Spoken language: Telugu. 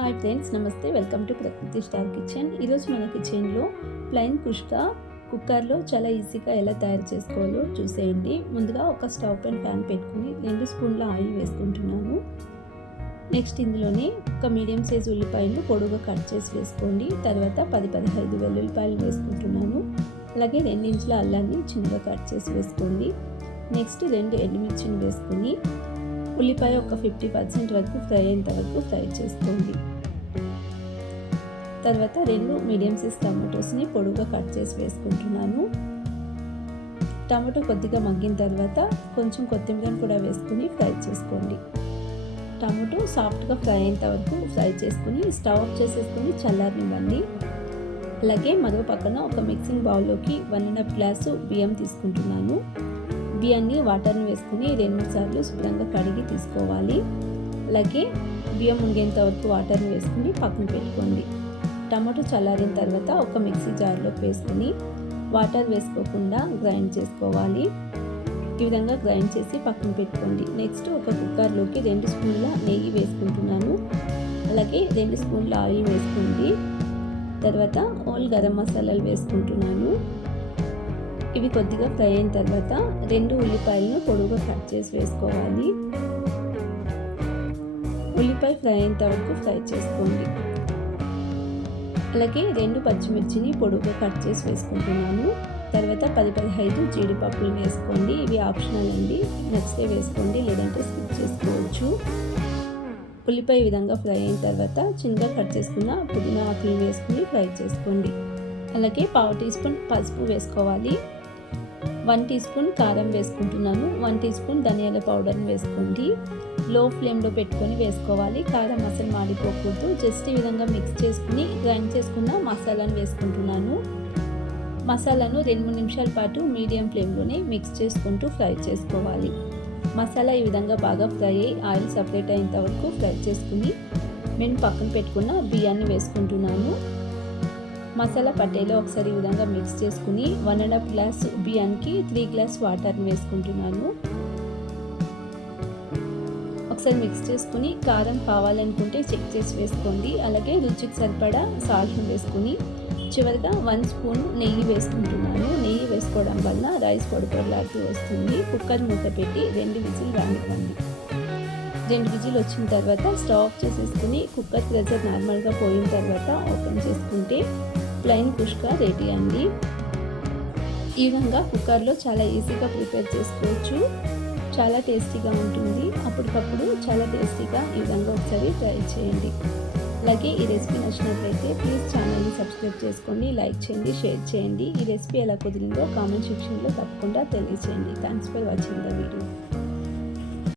హాయ్ ఫ్రెండ్స్, నమస్తే. వెల్కమ్ టు ప్రకృతి స్టార్ కిచెన్. ఈరోజు మన కిచెన్లో ప్లెయిన్ కుష్కా కుక్కర్లో చాలా ఈజీగా ఎలా తయారు చేసుకోవాలో చూసేయండి. ముందుగా ఒక స్టవ్ పైన ప్యాన్ పెట్టుకుని 2 స్పూన్ల ఆయిల్ వేసుకుంటున్నాను. నెక్స్ట్ ఇందులోనే ఒక మీడియం సైజ్ ఉల్లిపాయలు పొడుగా కట్ చేసి వేసుకోండి. తర్వాత 10-15 వెల్లుల్లిపాయలు వేసుకుంటున్నాను. అలాగే 2 ఇంచుల అల్లాన్ని చిన్నగా కట్ చేసి వేసుకోండి. నెక్స్ట్ 2 ఎండుమిర్చిని వేసుకుని ఉల్లిపాయ ఒక 50% వరకు ఫ్రై అయ్యేంత వరకు ఫ్రై చేసుకోండి. తర్వాత 2 మీడియం సైజ్ టమాటోస్ని పొడుగా కట్ చేసి వేసుకుంటున్నాను. టమాటో కొద్దిగా మగ్గిన తర్వాత కొంచెం కొత్తిమీరని కూడా వేసుకుని ఫ్రై చేసుకోండి. టమాటో సాఫ్ట్గా ఫ్రై అయ్యేంత వరకు ఫ్రై చేసుకుని స్టవ్ ఆఫ్ చేసేసుకుని చల్లారనివ్వండి. అలాగే మరో పక్కన ఒక మిక్సింగ్ బౌల్లోకి 1½ గ్లాసు బియ్యం తీసుకుంటున్నాను. బియ్యాన్ని వాటర్ని వేసుకుని 2-3 సార్లు శుభ్రంగా కడిగి తీసుకోవాలి. అలాగే బియ్యం మునిగేంత వరకు వాటర్ని వేసుకుని పక్కన పెట్టుకోండి. టమాటో చల్లారిన తర్వాత ఒక మిక్సీ జార్లోకి వేసుకుని వాటర్ వేసుకోకుండా గ్రైండ్ చేసుకోవాలి. ఈ విధంగా గ్రైండ్ చేసి పక్కన పెట్టుకోండి. నెక్స్ట్ ఒక కుక్కర్లోకి 2 స్పూన్ల నెయ్యి వేసుకుంటున్నాను. అలాగే 2 స్పూన్ల ఆయిల్ వేసుకోండి. తర్వాత హోల్ గరం మసాలాలు వేసుకుంటున్నాను. ఇవి కొద్దిగా ఫ్రై అయిన తర్వాత 2 ఉల్లిపాయలను పొడుగా కట్ చేసి వేసుకోవాలి. ఉల్లిపాయ ఫ్రై అయ్యేంత వరకు ఫ్రై చేసుకోండి. అలాగే 2 పచ్చిమిర్చిని పొడుగా కట్ చేసి వేసుకుంటున్నాను. తర్వాత 10-15 జీడిపప్పులు వేసుకోండి. ఇవి ఆప్షనల్ అండి, నచ్చితే వేసుకోండి, లేదంటే స్కిప్ చేసుకోవచ్చు. ఉల్లిపాయ ఈ విధంగా ఫ్రై అయిన తర్వాత చిన్నగా కట్ చేసుకున్న పుదీనా ఆకులు వేసుకుని ఫ్రై చేసుకోండి. అలాగే 1/2 టీ స్పూన్ పసుపు వేసుకోవాలి. 1 టీ స్పూన్ కారం వేసుకుంటున్నాను. 1 టీ స్పూన్ ధనియాల పౌడర్ని వేసుకోండి. లో ఫ్లేమ్లో పెట్టుకొని వేసుకోవాలి. కారం అసలు మాడిపోకూడదు. జస్ట్ ఈ విధంగా మిక్స్ చేసుకుని గ్రైండ్ చేసుకున్న మసాలాను వేసుకుంటున్నాను. మసాలాను 2-3 నిమిషాల పాటు మీడియం ఫ్లేమ్లోనే మిక్స్ చేసుకుంటూ ఫ్రై చేసుకోవాలి. మసాలా ఈ విధంగా బాగా ఫ్రై అయ్యి ఆయిల్ సపరేట్ అయ్యేంత వరకు ఫ్రై చేసుకుని నేను పక్కన పెట్టుకున్న బియ్యాన్ని వేసుకుంటున్నాను. మసాలా పట్టేలో ఒకసారి ఈ విధంగా మిక్స్ చేసుకుని 1½ గ్లాస్ బియ్యానికి 3 గ్లాస్ వాటర్ని వేసుకుంటున్నాను. ఒకసారి మిక్స్ చేసుకుని కారం కావాలనుకుంటే చెక్ చేసి వేసుకోండి. అలాగే రుచికి సరిపడా సాల్ట్ని వేసుకుని చివరిగా 1 స్పూన్ నెయ్యి వేసుకుంటున్నాను. నెయ్యి వేసుకోవడం వల్ల రైస్ పొడిలాడుతూ వస్తుంది. కుక్కర్ మూత పెట్టి 2 విజిల్ రానివ్వండి. 2 విజిల్ వచ్చిన తర్వాత స్టవ్ ఆఫ్ చేసేసుకుని కుక్కర్ ప్రెషర్ నార్మల్గా పోయిన తర్వాత ఓపెన్ చేసుకుంటే ప్లెయిన్ కుష్కా రెడీ అండి. ఈ విధంగా కుక్కర్లో చాలా ఈజీగా ప్రిపేర్ చేసుకోవచ్చు. చాలా టేస్టీగా ఉంటుంది. అప్పటికప్పుడు చాలా టేస్టీగా ఈ విధంగా ఒకసారి ట్రై చేయండి. అలాగే ఈ రెసిపీ నచ్చినట్లయితే ప్లీజ్ ఛానల్ని సబ్స్క్రైబ్ చేసుకోండి, లైక్ చేయండి, షేర్ చేయండి. ఈ రెసిపీ ఎలా కుదిరిందో కామెంట్ సెక్షన్లో తప్పకుండా తెలియచేయండి. Thanks for watching the video.